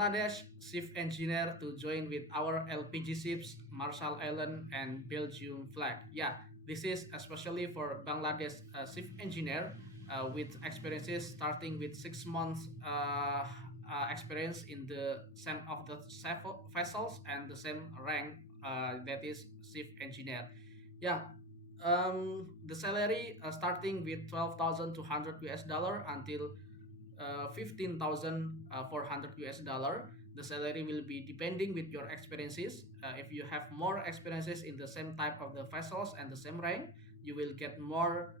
Bangladesh ship engineer to join with our LPG ships, Marshall Island and Belgium flag. Yeah, this is especially for Bangladesh ship engineer with experiences starting with 6 months experience in the same of the vessels and the same rank that is ship engineer. Yeah, the salary starting with 12,200 US dollar until 15,400 US dollar. The salary will be depending with your experiences. If you have more experiences in the same type of the vessels and the same rank, you will get more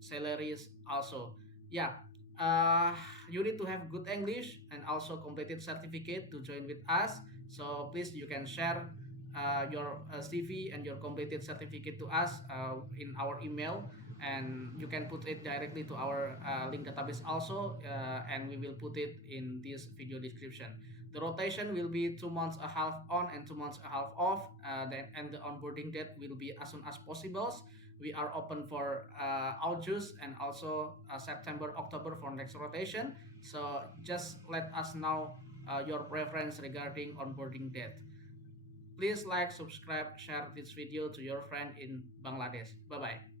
salaries also. Yeah, uh, you need to have good English and also completed certificate to join with us. So please you can share your CV and your completed certificate to us in our email, and you can put it directly to our link database also, and we will put it in this video description. The rotation will be 2 months a half on and 2 months a half off, and the onboarding date will be as soon as possible. We are open for August and also September, October for next rotation. So just let us know your preference regarding onboarding date. Please like, subscribe, share this video to your friend in Bangladesh. Bye bye.